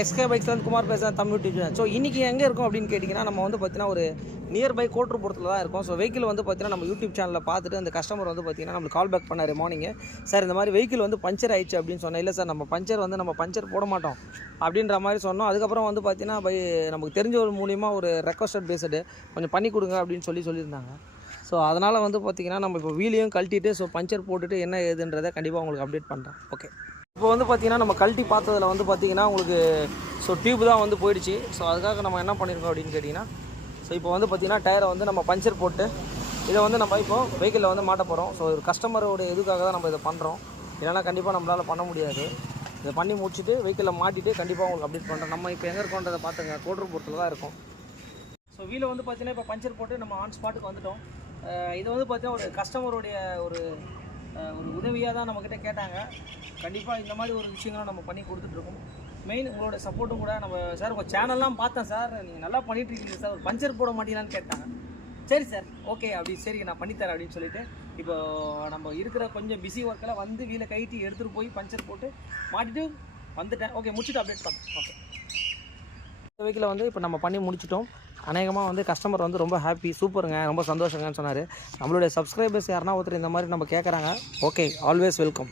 எக்ஸ்கே பைக்ஸ்லேருந்து குமார் பேசுகிறேன் Tamil YouTube channel. So இன்றைக்கி எங்கே இருக்கோம் அப்படின்னு கேட்டிங்கன்னா, நம்ம வந்து பார்த்தீங்கன்னா ஒரு நியர்பை கோட்ருப்புறத்தில் தான் இருக்கும். ஸோ வெஹிக்கிள் வந்து பார்த்தீங்கன்னா நம்ம யூடியூப் சேனலில் பார்த்துட்டு அந்த கஸ்டமர் வந்து பார்த்தீங்கன்னா நம்மளுக்கு கால் பேக் பண்ணார் மார்னிங்கு. சார் இந்த மாதிரி வெஹிக்கிள் வந்து பஞ்சர் ஆயிடுச்சு அப்படின்னு சொன்னேன். இல்லை சார் நம்ம பஞ்சர் போட மாட்டோம் அப்படின்ற மாதிரி சொன்னோம். அதுக்கப்புறம் வந்து பார்த்தீங்கன்னா நமக்கு தெரிஞ்ச ஒரு மூலிமா ஒரு ரெக்வஸ்டட் பேஸ்டு கொஞ்சம் பண்ணி கொடுங்க அப்படின்னு சொல்லியிருந்தாங்க. ஸோ அதனால் வந்து பார்த்திங்கன்னா நம்ம இப்போ வீலையும் கழட்டிட்டு ஸோ பஞ்சர் போட்டுட்டு என்ன ஏதுன்றதை கண்டிப்பாக உங்களுக்கு அப்டேட் பண்ணுறேன். ஓகே, இப்போ வந்து பார்த்திங்கன்னா நம்ம கழட்டி பார்த்ததில் வந்து பார்த்திங்கன்னா உங்களுக்கு ஸோ டியூப் தான் வந்து போயிடுச்சு. ஸோ அதுக்காக நம்ம என்ன பண்ணியிருக்கோம் அப்படின்னு கேட்டிங்கன்னா, ஸோ இப்போ வந்து பார்த்திங்கன்னா டயரை வந்து நம்ம பஞ்சர் போட்டு இதை வந்து நம்ம இப்போ வெஹிக்கிளில் வந்து மாட்ட போகிறோம். ஸோ ஒரு கஸ்டமரோட இதுக்காக தான் நம்ம இதை பண்ணுறோம். இல்லைனா கண்டிப்பாக நம்மளால் பண்ண முடியாது. இதை பண்ணி முடிச்சுட்டு வெஹிக்கிளில் மாட்டிட்டு கண்டிப்பாக உங்களுக்கு அப்டேட் பண்ணுறோம். நம்ம இப்போ எங்கே இருக்கோன்றதை பார்த்துங்க, கோட்ருப்புறத்தில் தான் இருக்கும். ஸோ வீலை வந்து பார்த்திங்கன்னா இப்போ பஞ்சர் போட்டு நம்ம ஆன் ஸ்பாட்டுக்கு வந்துவிட்டோம். இதை வந்து பார்த்திங்கன்னா ஒரு கஸ்டமருடைய ஒரு உதவியாக தான் நம்மக்கிட்ட கேட்டாங்க. கண்டிப்பாக இந்த மாதிரி ஒரு விஷயங்களும் நம்ம பண்ணி கொடுத்துட்ருக்கோம். மெயின் உங்களோட சப்போர்ட்டும் கூட. நம்ம சார் உங்கள் சேனல்லாம் பார்த்தேன் சார், நீங்கள் நல்லா பண்ணிகிட்ருக்கீங்க சார், ஒரு பஞ்சர் போட மாட்டீங்களான்னு கேட்டாங்க. சரி சார், ஓகே அப்படி சரி நான் பண்ணித்தரேன் அப்படின்னு சொல்லிட்டு இப்போ நம்ம இருக்கிற கொஞ்சம் பிஸி ஒர்க்கில் வந்து வீலை கைட்டி எடுத்துகிட்டு போய் பஞ்சர் போட்டு மாட்டிட்டு வந்துட்டேன். ஓகே, முடிச்சுட்டு அப்டேட் பண்ணேன். ஓகே, இந்த வெஹிக்கிளை வந்து இப்போ நம்ம பண்ணி முடிச்சிட்டோம். அநேகமாக வந்து கஸ்டமர் வந்து ரொம்ப ஹாப்பி, சூப்பருங்க, ரொம்ப சந்தோஷங்கன்னு சொன்னார். நம்மளுடைய சப்ஸ்கிரைபர்ஸ் யாருன்னா ஒருத்தர் இந்த மாதிரி நம்ம கேட்குறாங்க. Okay, always welcome.